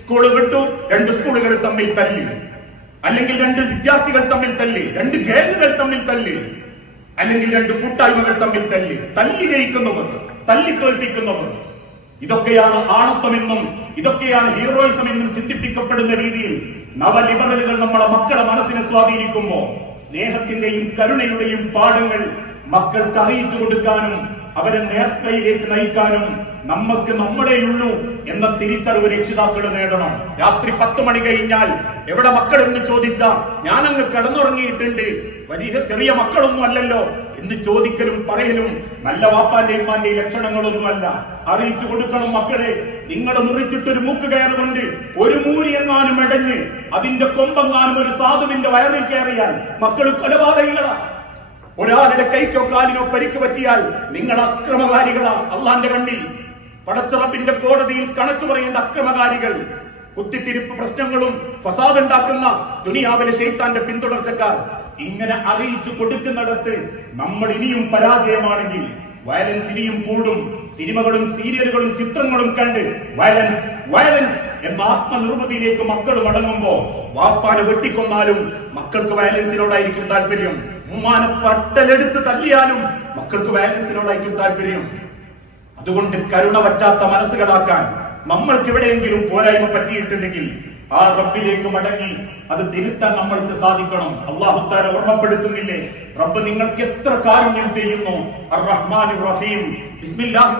സ്കൂൾ വിട്ടു രണ്ട് സ്കൂളുകൾ തമ്മിൽ തല്ലി. അല്ലെങ്കിൽ രണ്ട് വിദ്യാർത്ഥികൾ തമ്മിൽ തല്ലി രണ്ട് ഗേങ്ങുകൾ തമ്മിൽ തല്ലി. അല്ലെങ്കിൽ രണ്ട് കൂട്ടായ്മകൾ തമ്മിൽ തല്ലി. തല്ലി ജയിക്കുന്നവർ തല്ലി തോൽപ്പിക്കുന്നവർ. ഇതൊക്കെയാണ് ആണത്വമെന്നും ഇതൊക്കെയാണ് ഹീറോയിസം എന്നും ചിന്തിപ്പിക്കപ്പെടുന്ന രീതിയിൽ നവലിബറലുകൾ നമ്മളെ മക്കളെ മനസ്സിനെ സ്വാധീനിക്കുമ്പോ സ്നേഹത്തിന്റെയും കരുണയുടെയും പാഠങ്ങൾ മക്കൾക്ക് അറിയിച്ചു കൊടുക്കാനും അവരെ നേർക്കയിലേക്ക് നയിക്കാനും നമുക്ക് നമ്മളെയുള്ളൂ എന്ന തിരിച്ചറിവ് രക്ഷിതാക്കൾ നേടണം. രാത്രി പത്ത് മണി കഴിഞ്ഞാൽ എവിടെ മക്കൾ എന്ന് ചോദിച്ച ഞാനങ്ങ് കിടന്നുറങ്ങിയിട്ടുണ്ട്. വലിയ ചെറിയ മക്കളൊന്നും അല്ലല്ലോ എന്ന് ചോദിക്കലും പറയലും നല്ല വാപ്പാന്റെ ഉമ്മാന്റെ ലക്ഷണങ്ങളൊന്നുമല്ല അറിയിച്ചു കൊടുക്കണം മക്കളെ. നിങ്ങൾ മുറിച്ചിട്ടൊരു മൂക്ക് കയറുകൊണ്ട് ഒരു മൂരി എങ്ങാനും മെടഞ്ഞ് അതിന്റെ കൊമ്പെങ്ങാനും ഒരു സാധുവിന്റെ വയറിൽ കയറിയാൽ മക്കൾ കൊലപാതകികളാ. ഒരാളുടെ കൈക്കോ കാലിനോ പരിക്ക് പറ്റിയാൽ നിങ്ങൾ അക്രമകാരികളാ അള്ളാന്റെ കണ്ണിൽ. പടച്ചറപ്പിന്റെ കോടതിയിൽ കണക്ക് പറയേണ്ട അക്രമകാരികൾ കുത്തിത്തിരിപ്പ് പ്രശ്നങ്ങളും ഫസാദ് ഉണ്ടാക്കുന്ന ദുനിയാവിലെ ഷെയ്ത്താന്റെ പിന്തുടർച്ചക്കാർ ഇങ്ങനെ അറിയിച്ചു കൊടുക്കുന്നിടത്ത് നമ്മൾ ഇനിയും പരാജയമാണെങ്കിൽ വയലൻസ് ഇനിയും കൂടും. സിനിമകളും സീരിയലുകളും ചിത്രങ്ങളും കണ്ട് വയലൻസ് വയലൻസ് എന്ന ആത്മനിർവൃതിയിലേക്ക് മക്കൾ മടങ്ങുമ്പോ വാപ്പാനെ വെട്ടിക്കൊന്നാലും മക്കൾക്ക് വയലൻസിനോടായിരിക്കും താല്പര്യം. ഉമ്മാനെ പട്ടലെടുത്ത് തല്ലിയാലും മക്കൾക്ക് വയലൻസിനോടായിരിക്കും താല്പര്യം. അതുകൊണ്ട് കരുണ പറ്റാത്ത മനസ്സുകളാക്കാൻ നമ്മൾക്ക് എവിടെയെങ്കിലും പോരായ്മ പറ്റിയിട്ടുണ്ടെങ്കിൽ ആ റബ്ബിലേക്ക് മടങ്ങി അത് തിരുത്താൻ നമ്മൾക്ക് സാധിക്കണം. അള്ളാഹുത്താര ഓർമ്മപ്പെടുത്തുന്നില്ലേ? റബ്ബ് നിങ്ങൾക്ക് എത്ര കാരുണ്യം ചെയ്യുന്നു? അർ-റഹ്മാൻ റഹീം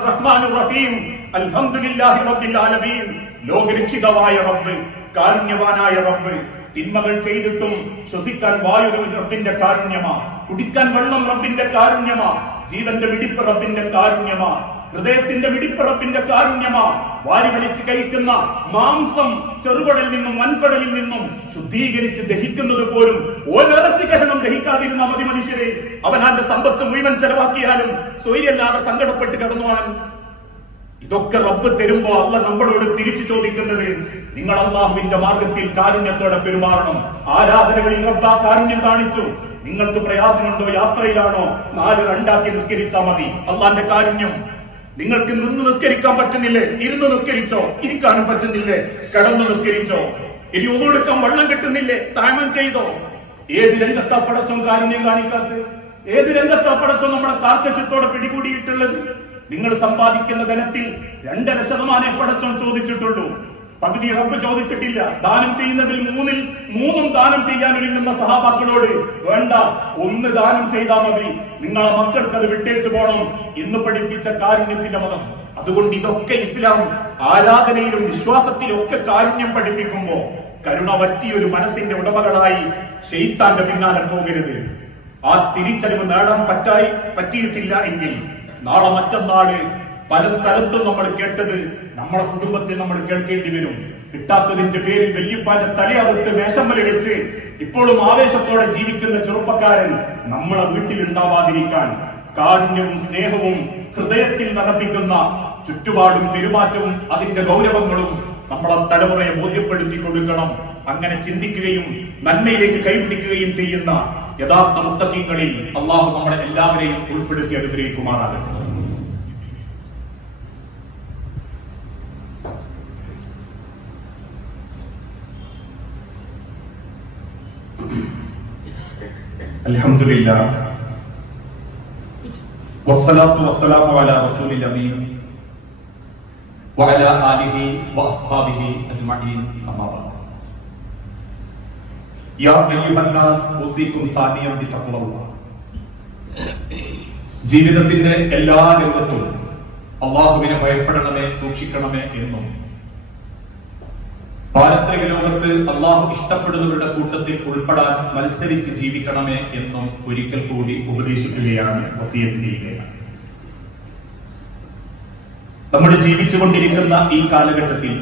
റഹ്മാൻ റഹീം അൽഹംദുലില്ലാഹി റബ്ബിൽ ആലമീൻ. ലോകരക്ഷിതമായ റബ്ബ് കാരുണ്യവാനായ റബ്ബ്. തിന്മകൾ ചെയ്തിട്ടും ശ്വസിക്കാൻ വായു റബ്ബിന്റെ കാരുണ്യമാ. കുടിക്കാൻ വെള്ളം റബ്ബിന്റെ കാരുണ്യമാ. ജീവന്റെ മിടിപ്പ് റബ്ബിന്റെ കാരുണ്യമാ. ഹൃദയത്തിന്റെ മിടിപ്പറപ്പിന്റെ കാരുണ്യമാ. വാരി വലിച്ച് കഴിക്കുന്ന മാംസം ചെറുകടലിൽ നിന്നും വൻകടലിൽ നിന്നും ശുദ്ധീകരിച്ച് ദഹിക്കുന്നത് പോലും ഒരിറച്ചി കഷണം ദഹിക്കാതിരുന്ന മതി മനുഷ്യരെ. അവൻ അവന്റെ സമ്പത്ത് മുഴുവൻ ചെലവാക്കിയാലും സ്വൈര്യല്ലാതെ സങ്കടപ്പെട്ട് കിടന്നുവാൻ. ഇതൊക്കെ റബ്ബ് തരുമ്പോ അല്ല നമ്മളോട് തിരിച്ചു ചോദിക്കുന്നത് നിങ്ങൾ അള്ളാഹുവിന്റെ മാർഗത്തിൽ കാരുണ്യത്തോടെ പെരുമാറണം. ആരാധനകളിൽ റബ്ബ് കാരുണ്യം കാണിച്ചു. നിങ്ങൾക്ക് പ്രയാസമുണ്ടോ? യാത്രയിലാണോ? നാല് രണ്ടാക്കി നിസ്കരിച്ചാൽ മതി. അള്ളാന്റെ കാരുണ്യം. നിങ്ങൾക്ക് നിന്ന് നിസ്കരിക്കാൻ പറ്റുന്നില്ലേ? ഇരുന്ന് നിസ്കരിച്ചോ? ഇരിക്കാനും പറ്റുന്നില്ലേ? കിടന്ന് നിസ്കരിച്ചോ? ഇനി ഒന്നെടുക്കാൻ വെള്ളം കിട്ടുന്നില്ലേ? താമം ചെയ്തോ? ഏത് രംഗത്താ കാരുണ്യം കാണിക്കാത്ത? ഏത് രംഗത്താ നമ്മുടെ നമ്മളെ കാർക്കശത്തോടെ പിടികൂടിയിട്ടുള്ളത്? നിങ്ങൾ സമ്പാദിക്കുന്ന ധനത്തിൽ രണ്ടര ശതമാനം പടച്ചം ചോദിച്ചിട്ടുള്ളൂ. പകുതി റബ്ബ് ചോദിച്ചിട്ടില്ല. ദാനം ചെയ്യുന്നതിൽ മൂന്നിൽ മൂന്നും ദാനം ചെയ്യാൻ ഒരുങ്ങുന്ന സഹാബാക്കളോട് വേണ്ട ഒന്ന് ദാനം ചെയ്താൽ മതി. നിങ്ങളെ മക്കൾക്ക് അത് വിട്ടേച്ചു പോണം. എന്ന് പഠിപ്പിച്ച കാരുണ്യത്തിന്റെ മതം. അതുകൊണ്ട് ഇതൊക്കെ ഇസ്ലാം ആരാധനയിലും വിശ്വാസത്തിലും ഒക്കെ കാരുണ്യം പഠിപ്പിക്കുമ്പോ കരുണ വറ്റിയൊരു മനസ്സിന്റെ ഉടമകളായി ഷെയ്ത്താന്റെ പിന്നാലെ പോകരുത്. ആ തിരിച്ചറിവ് നേടാൻ പറ്റായി പറ്റിയിട്ടില്ല എങ്കിൽ നാളെ മറ്റന്നാൾ പല സ്ഥലത്തും നമ്മൾ കേട്ടത് നമ്മളെ കുടുംബത്തിൽ നമ്മൾ കേൾക്കേണ്ടി വരും. കിട്ടാത്തതിന്റെ പേരിൽ വല്യപ്പാന്റെ തലയറുത്ത് മേശമ്മൽ വെച്ച് ഇപ്പോഴും ആവേശത്തോടെ ജീവിക്കുന്ന ചെറുപ്പക്കാരൻ നമ്മളെ വീട്ടിൽ ഉണ്ടാവാതിരിക്കാൻ കാരുണ്യവും സ്നേഹവും ഹൃദയത്തിൽ നടപ്പിക്കുന്ന ചുറ്റുപാടും പെരുമാറ്റവും അതിന്റെ ഗൗരവങ്ങളും നമ്മളെ തലമുറയെ ബോധ്യപ്പെടുത്തി കൊടുക്കണം. അങ്ങനെ ചിന്തിക്കുകയും നന്മയിലേക്ക് കൈപിടിക്കുകയും ചെയ്യുന്ന യഥാർത്ഥ മുത്തക്കീങ്ങളിൽ അള്ളാഹു നമ്മളെ എല്ലാവരെയും ഉൾപ്പെടുത്തി അനുഗ്രഹിക്കുമാറാകട്ടെ. الحمد لله والصلاة والسلام على رسول الأمين وعلى آله وأصحابه أجمعين أما بعد يا أيها الناس أوصيكم ثانيا بتقوى الله ജീവിതത്തിന്റെ എല്ലാ രംഗത്തും അള്ളാഹുവിനെ ഭയപ്പെടണമേ സൂക്ഷിക്കണമേ എന്നും പാരത്രിക ലോകത്ത് അള്ളാഹു ഇഷ്ടപ്പെടുന്നവരുടെ കൂട്ടത്തിൽ ഉൾപ്പെടാൻ മത്സരിച്ച് ജീവിക്കണമേ എന്നും ഒരിക്കൽ കൂടി ഉപദേശിക്കുകയാണ് നമ്മൾ ജീവിച്ചുകൊണ്ടിരിക്കുന്ന ഈ കാലഘട്ടത്തിൽ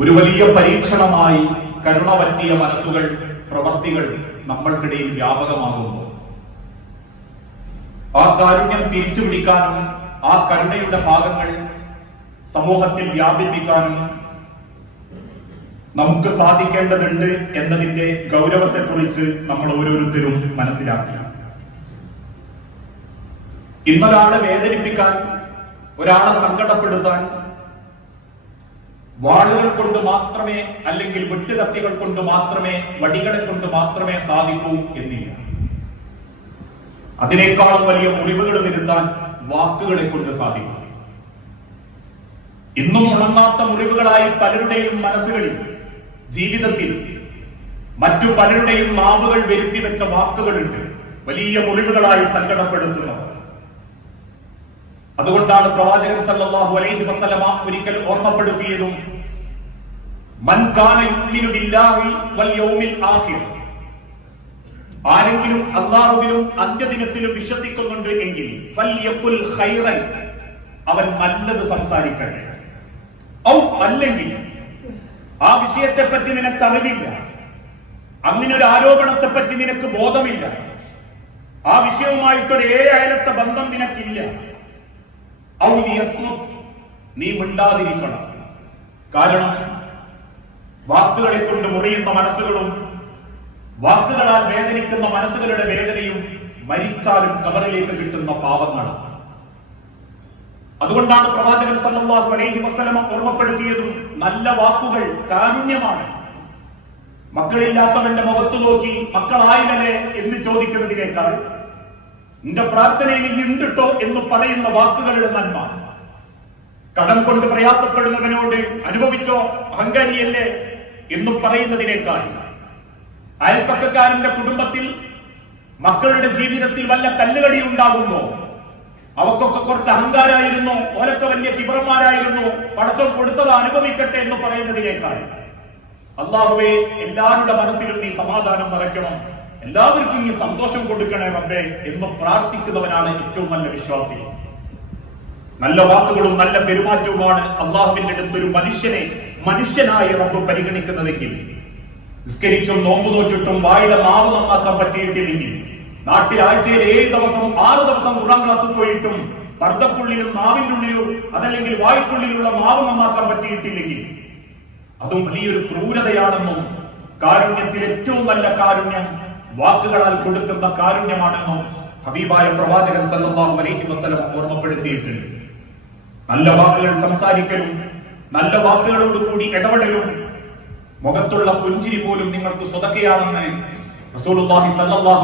ഒരു വലിയ പരീക്ഷണമായി കരുണ പറ്റിയ മനസ്സുകൾ പ്രവർത്തികൾ നമ്മൾക്കിടയിൽ വ്യാപകമാകുന്നു. ആ കാരുണ്യം തിരിച്ചു പിടിക്കാനും ആ കരുണയുടെ ഭാഗങ്ങൾ സമൂഹത്തിൽ വ്യാപിപ്പിക്കാനും നമുക്ക് സാധിക്കേണ്ടതുണ്ട് എന്നതിന്റെ ഗൗരവത്തെക്കുറിച്ച് നമ്മൾ ഓരോരുത്തരും മനസ്സിലാക്കണം ഇന്നൊരാളെ വേദനിപ്പിക്കാൻ ഒരാളെ സങ്കടപ്പെടുത്താൻ വാളുകൾ കൊണ്ട് മാത്രമേ അല്ലെങ്കിൽ വെട്ടുകത്തികൾ കൊണ്ട് മാത്രമേ വടികളെ കൊണ്ട് മാത്രമേ സാധിക്കൂ എന്നില്ല. അതിനേക്കാളും വലിയ മുറിവുകൾ വരുത്താൻ വാക്കുകളെ കൊണ്ട് സാധിക്കും. ഇന്നും ഉണങ്ങാത്ത മുറിവുകളായി പലരുടെയും മനസ്സുകളിൽ ജീവിതത്തിൽ മറ്റു പലരുടെയും നാവുകൾ വരുത്തി വെച്ച വാക്കുകളുണ്ട്. വലിയ മുറിവുകളായി സങ്കടപ്പെടുത്തുന്നത് അതുകൊണ്ടാണ് പ്രവാചകൻ സല്ലല്ലാഹു അലൈഹി വസല്ലമ ഒരിക്കൽ ഓർമ്മപ്പെടുത്തിയതും മൻ കാന യുമിനു ബില്ലാഹി വൽ യൗമിൽ ആഖിർ. ആരെങ്കിലും അള്ളാഹുവിനും അന്ത്യദിനത്തിലും വിശ്വസിക്കുന്നുണ്ട് എങ്കിൽ ഫൽയഖുൽ ഖൈറൻ അവൻ നല്ലത് സംസാരിക്കട്ടെ. ഔ അല്ലെങ്കിൽ ആ വിഷയത്തെ പറ്റി നിനക്ക് അറിവില്ല. അങ്ങനെ ഒരു ആരോപണത്തെ പറ്റി നിനക്ക് ബോധമില്ല. ആ വിഷയവുമായിട്ടൊരു ഏ അയലത്തെ ബന്ധം നിനക്കില്ല. ഔ. നീ മിണ്ടാതിരിക്കണം. കാരണം വാക്കുകളെ കൊണ്ട് മുറിയുന്ന മനസ്സുകളും വാക്കുകളാൽ വേദനിക്കുന്ന മനസ്സുകളുടെ വേദനയും മരിച്ചാലും കവറിലേക്ക് കിട്ടുന്ന പാപങ്ങളാണ് അതുകൊണ്ടാണ് പ്രവാചകൻ സല്ലല്ലാഹു അലൈഹി വസല്ലമ ഓർമ്മപ്പെടുത്തിയതും നല്ല വാക്കുകൾ കാരുണ്യമാണ്. മക്കളില്ലാത്തവന്റെ മുഖത്ത് നോക്കി മക്കളായില്ലേ എന്ന് ചോദിക്കുന്നതിനേക്കാൾ നിന്റെ പ്രാർത്ഥനയിൽ ഉണ്ടിട്ടോ എന്ന് പറയുന്ന വാക്കുകളുടെ നന്മ. കടം കൊണ്ട് പ്രയാസപ്പെടുന്നവനോട് അനുഭവിച്ചോ അഹങ്കാരിയല്ലേ എന്ന് പറയുന്നതിനേക്കാൾ. അയൽപ്പക്കക്കാരന്റെ കുടുംബത്തിൽ മക്കളുടെ ജീവിതത്തിൽ വല്ല കല്ലുകടി ഉണ്ടാകുമ്പോ അവക്കൊക്കെ കുറച്ച് അഹങ്കാരായിരുന്നു ഓരൊക്കെ വലിയ കിബറന്മാരായിരുന്നു പടച്ചം കൊടുത്തത് അനുഭവിക്കട്ടെ എന്ന് പറയുന്നതിനേക്കാൾ. അള്ളാഹുവെ എല്ലാവരുടെ മനസ്സിലും നീ സമാധാനം നിറയ്ക്കണം. എല്ലാവർക്കും നീ സന്തോഷം കൊടുക്കണേ റബ്ബേ എന്ന് പ്രാർത്ഥിക്കുന്നവനാണ് ഏറ്റവും നല്ല വിശ്വാസി. നല്ല വാക്കുകളും നല്ല പെരുമാറ്റവുമാണ് അള്ളാഹുവിന്റെ അടുത്ത് ഒരു മനുഷ്യനെ മനുഷ്യനായ റബ്ബ് പരിഗണിക്കുന്നതെങ്കിൽ. നിസ്കരിച്ചും നോമ്പ് നോറ്റിട്ടും വായുടെ മാവ് നന്നാക്കാൻ പറ്റിയിട്ടില്ലെങ്കിൽ. നാട്ടിൽ ആഴ്ചയിൽ ഏഴ് ദിവസം ആറ് ദിവസം ഖുറാൻ ക്ലാസ് പോയിട്ടും പർദ്ദക്കുള്ളിലും നാവിന്റെ ഉള്ളിലും അതല്ലെങ്കിൽ വായ്പുള്ളിലുള്ള മാവ് നന്നാക്കാൻ പറ്റിയിട്ടില്ലെങ്കിൽ. അതും വലിയൊരു ക്രൂരതയാണെന്നും കാരുണ്യത്തിൽ ഏറ്റവും നല്ല കാരുണ്യം വാക്കുകളാൽ കൊടുക്കുന്ന കാരുണ്യമാണെന്നും ഹബീബായ പ്രവാചകൻ സല്ലല്ലാഹു അലൈഹി വസല്ലം ഓർമ്മപ്പെടുത്തിയിട്ടുണ്ട്. നല്ല വാക്കുകൾ സംസാരിക്കലും നല്ല വാക്കുകളോട് കൂടി ഇടപെടലും മുഖത്തുള്ള പുഞ്ചിരി പോലും നിങ്ങൾക്ക് സ്വതക്കയാണെന്ന് റസൂലുള്ളാഹി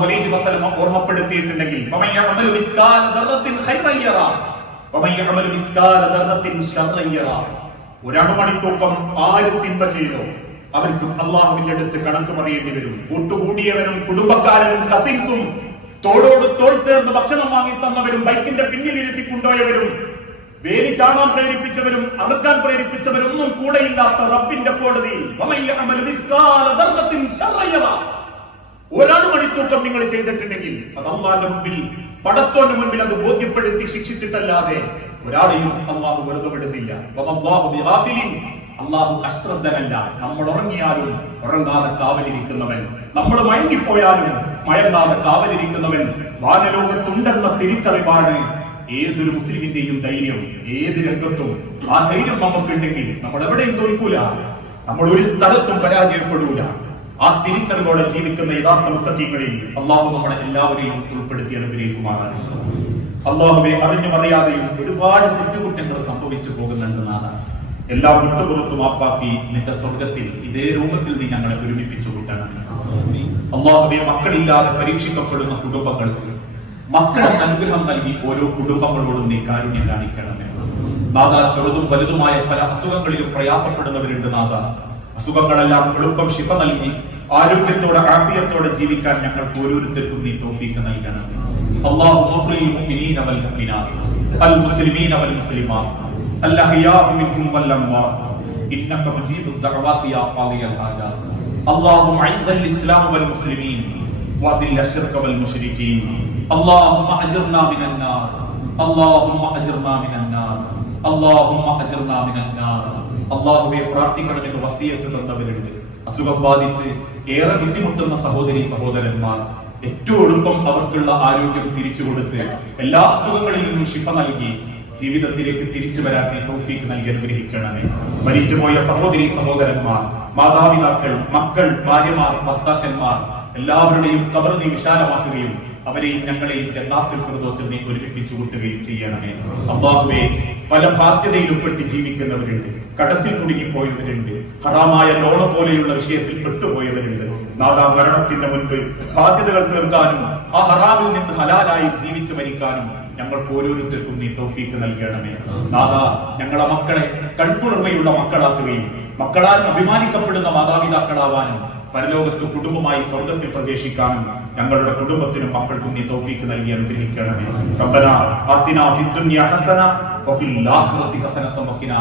അലൈഹി വസല്ലം ഓർമ്മപ്പെടുത്തിയിട്ടുണ്ടെങ്കിൽ ഫമൻ യഅമലു മിസ്കാല ദർറത്തിൻ ഖൈറൻ യറാ വമൻ യഅമലു മിസ്കാല ദർറത്തിൻ ശർറൻ യറാ ഒരണമണിത്തൂക്കം ആര് തിന്മ ചെയ്തോ അവർക്ക് അള്ളാഹുവിന്റെ അടുത്ത് കണക്ക് പറയേണ്ടി വരും. കൂട്ടുകൂടിയവനും കുടുംബക്കാരനും കസിൻസും തോളോട് തോൾ ചേർന്ന് ഭക്ഷണം വാങ്ങി തന്നവരും ബൈക്കിന്റെ പിന്നിലിരുത്തി കൊണ്ടുപോയവരും വേലി ചാടാൻ പ്രേരിപ്പിച്ചവരും അറുക്കാൻ പ്രേരിപ്പിച്ചവരൊന്നും കൂടെയില്ലാത്ത റബ്ബിന്റെ കോടതിയിൽ ഒരാൾ മണിത്തൂക്കം നിങ്ങൾ ചെയ്തിട്ടുണ്ടെങ്കിൽ അത് അള്ളാന്റെ മുമ്പിൽ പടച്ചോന്റെ മുമ്പിൽ അത് ബോധ്യപ്പെടുത്തി ശിക്ഷിച്ചിട്ടല്ലാതെ ഒരാളെയും അള്ളാഹു വെറുതെ വിടുന്നില്ല. അള്ളാഹു അശ്രദ്ധനല്ല. നമ്മൾ ഉറങ്ങിയാലും ഉറങ്ങാതെ കാവലിരിക്കുന്നവൻ. നമ്മൾ മയങ്ങിപ്പോയാലും മയങ്ങാതെ കാവലിരിക്കുന്നവൻ. വാനലോകത്തുണ്ടെന്ന തിരിച്ചറിവാണ് ഏതൊരു മുസ്ലിമിന്റെയും ധൈര്യം ഏത് രംഗത്തും. ആ ധൈര്യം നമുക്കുണ്ടെങ്കിൽ നമ്മൾ എവിടെയും തോൽക്കൂല. നമ്മൾ ഒരു സ്ഥലത്തും പരാജയപ്പെടൂല. ആ തിരിച്ചറിവോടെ ജീവിക്കുന്ന യഥാർത്ഥ മുത്തക്കീങ്ങളിൽ അള്ളാഹു നമ്മളെ എല്ലാവരെയും ഉൾപ്പെടുത്തി അനുഗ്രഹിക്കുമാറാണ്. അള്ളാഹുവെ അറിഞ്ഞും അറിയാതെയും ഒരുപാട് തെറ്റുകുറ്റങ്ങൾ സംഭവിച്ചു പോകുന്നുണ്ട് നാഥ എല്ലാം വിട്ടുപുറത്തും മാപ്പാക്കി നിന്റെ സ്വർഗത്തിൽ ഇതേ രൂപത്തിൽ നീ ഞങ്ങളെ ഒരുമിപ്പിച്ചു കൂട്ടണം അള്ളാഹുവെ മക്കളില്ലാതെ പരീക്ഷിക്കപ്പെടുന്ന കുടുംബങ്ങൾക്ക് മക്കളെ അനുഗ്രഹം നൽകി ഓരോ കുടുംബങ്ങളോടും നീ കാരുണ്യം കാണിക്കണമേ. നാഥ ചെറുതും വലുതുമായ പല അസുഖങ്ങളിലും പ്രയാസപ്പെടുന്നവരുണ്ട് നാഥ. അസുഖങ്ങളെല്ലാം എളുപ്പം ശിഫ നൽകി ആരോഗ്യത്തോടെ ആഫിയത്തോടെ ജീവിക്കാൻ ഞങ്ങൾക്ക് ഓരോരുത്തർക്കും നീ തോഫീക്ക് നൽകണം അള്ളാഹു മുഅ്മിനീന വൽ മുഅ്മിനാത്ത് അൽ മുസ്ലിമീന വൽ മുസ്ലിമാത്ത് الأحياء منهم والأموات إنك مجيب الدعوات يا قاضي الحاجات اللهم أعز الإسلام والمسلمين وأذل الشرك والمشركين اللهم أجرنا من النار اللهم أجرنا من النار اللهم أجرنا من النار അള്ളാഹുവെ പ്രാർത്ഥിക്കണമെന്ന് വസീയത്ത് തന്നവരുണ്ട്. അസുഖം ബാധിച്ച് ഏറെ ബുദ്ധിമുട്ടുന്ന സഹോദരി സഹോദരന്മാർ ഏറ്റവും എളുപ്പം അവർക്കുള്ള ആരോഗ്യം തിരിച്ചു കൊടുത്ത് എല്ലാ അസുഖങ്ങളിൽ നിന്നും ശിഫ നൽകി ജീവിതത്തിലേക്ക് തിരിച്ചു വരാൻ നീ നൽകി അനുഗ്രഹിക്കണമേ. മരിച്ചുപോയ സഹോദരി സഹോദരന്മാർ മാതാപിതാക്കൾ മക്കൾ ഭാര്യമാർ ഭർത്താക്കന്മാർ എല്ലാവരുടെയും കബർ വിശാലമാക്കുകയും അവരെയും ഞങ്ങളെയും ജന്നാത്തുൽ ഫിർദൗസിൽ നീ ഒരുമിപ്പിച്ചു കൂട്ടുകയും ചെയ്യണമേ. അള്ളാഹുവേ പല ബാധ്യതയിലുൾപ്പെട്ട് ജീവിക്കുന്നവരുണ്ട് കടത്തിൽ കുടുങ്ങിപ്പോയവരുണ്ട് ഹറാമായ ലോണ പോലെയുള്ള വിഷയത്തിൽ പെട്ടുപോയവരുണ്ട്. നാദാ മരണത്തിന്റെ മുൻപ് ബാധ്യതകൾ തീർക്കാനും ആ ഹറാമിൽ നിന്ന് ഹലാലായി ജീവിച്ചു മരിക്കാനും ഞങ്ങൾക്ക് ഓരോരുത്തർക്കും നീ തോഫീക്ക് നൽകണമേ. നാദാ ഞങ്ങളെ മക്കളെ കൺകുളിർമയുള്ള മക്കളാക്കുകയും മക്കളാൽ അഭിമാനിക്കപ്പെടുന്ന മാതാപിതാക്കളാവാനും പരലോകത്ത് കുടുംബമായി സ്വർഗത്തിൽ പ്രവേശിക്കാനും ഞങ്ങളുടെ കുടുംബത്തിനും മക്കൾക്കും നീ തോഫിക്ക് നൽകി അനുഗ്രഹിക്കണമേ. ആതിനാ വഫിൽ ആഖിറതി വഖിനാ